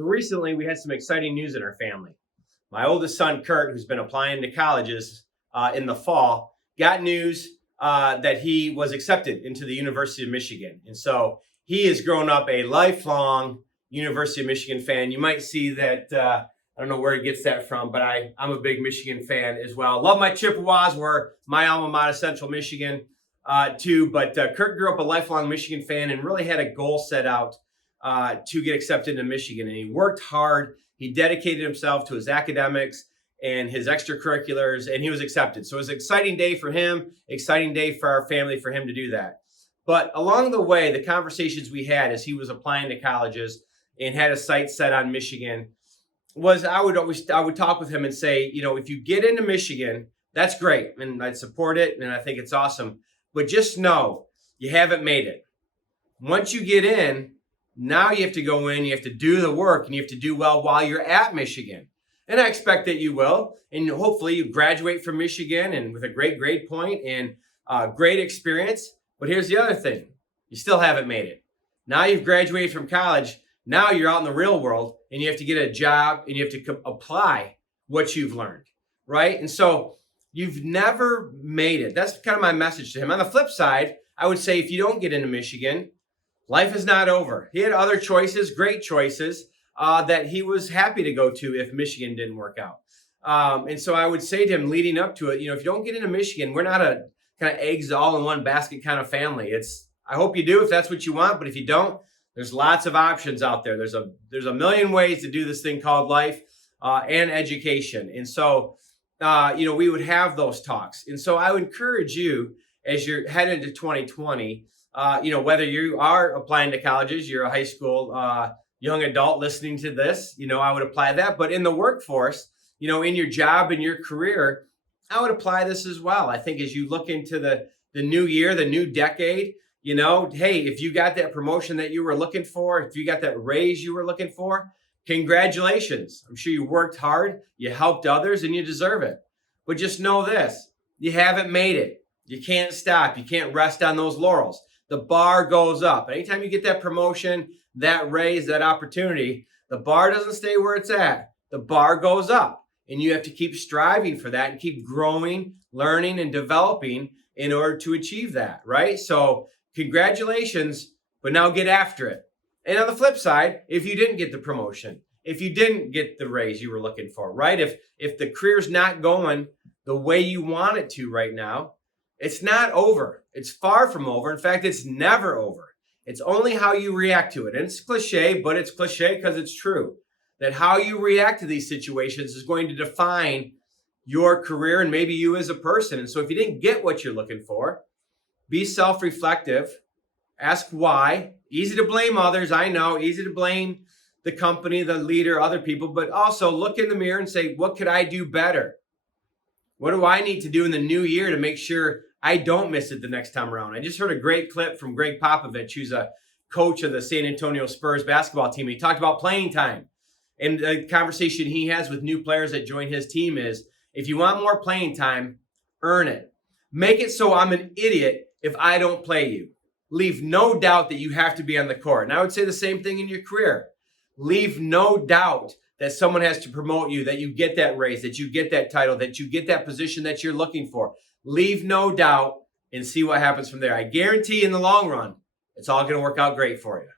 So recently we had some exciting news in our family. My oldest son, Curt, who's been applying to colleges in the fall, got news that he was accepted into the University of Michigan. And so he has grown up a lifelong University of Michigan fan. You might see that, I don't know where he gets that from, but I'm a big Michigan fan as well. Love my Chippewas, where my alma mater, Central Michigan, too. But Curt grew up a lifelong Michigan fan and really had a goal set out to get accepted into Michigan. And he worked hard. He dedicated himself to his academics and his extracurriculars, and he was accepted. So it was an exciting day for him, exciting day for our family for him to do that. But along the way, the conversations we had as he was applying to colleges and had a sight set on Michigan was I would talk with him and say, you know, if you get into Michigan, that's great. And I'd support it. And I think it's awesome. But just know you haven't made it. Once you get in, now you have to go in, you have to do the work, and you have to do well while you're at Michigan. And I expect that you will. And hopefully you graduate from Michigan and with a great grade point and great experience. But here's the other thing. You still haven't made it. Now you've graduated from college. Now you're out in the real world and you have to get a job and you have to apply what you've learned, right? And so you've never made it. That's kind of my message to him. On the flip side, I would say if you don't get into Michigan, life is not over. He had other choices, great choices, that he was happy to go to if Michigan didn't work out. And so I would say to him leading up to it, you know, if you don't get into Michigan, we're not a kind of eggs all in one basket kind of family. I hope you do if that's what you want, but if you don't, there's lots of options out there. There's a million ways to do this thing called life and education. And so, we would have those talks. And so I would encourage you as you're headed to 2020, whether you are applying to colleges, you're a high school young adult listening to this, I would apply that. But in the workforce, in your job and your career, I would apply this as well. I think as you look into the new year, the new decade, hey, if you got that promotion that you were looking for, if you got that raise you were looking for, congratulations. I'm sure you worked hard, you helped others, and you deserve it. But just know this, you haven't made it. You can't stop. You can't rest on those laurels. The bar goes up. Anytime you get that promotion, that raise, that opportunity, the bar doesn't stay where it's at. The bar goes up. And you have to keep striving for that and keep growing, learning, and developing in order to achieve that, right? So congratulations, but now get after it. And on the flip side, if you didn't get the promotion, if you didn't get the raise you were looking for, right? If the career's not going the way you want it to right now, it's not over. It's far from over. In fact, it's never over. It's only how you react to it. And it's cliche, but it's cliche because it's true. That how you react to these situations is going to define your career and maybe you as a person. And so if you didn't get what you're looking for, be self-reflective, ask why. Easy to blame others, I know, easy to blame the company, the leader, other people, but also look in the mirror and say, what could I do better? What do I need to do in the new year to make sure I don't miss it the next time around? I just heard a great clip from Greg Popovich, who's a coach of the San Antonio Spurs basketball team. He talked about playing time. And the conversation he has with new players that join his team is, if you want more playing time, earn it. Make it so I'm an idiot if I don't play you. Leave no doubt that you have to be on the court. And I would say the same thing in your career. Leave no doubt that someone has to promote you, that you get that raise, that you get that title, that you get that position that you're looking for. Leave no doubt and see what happens from there. I guarantee in the long run, it's all going to work out great for you.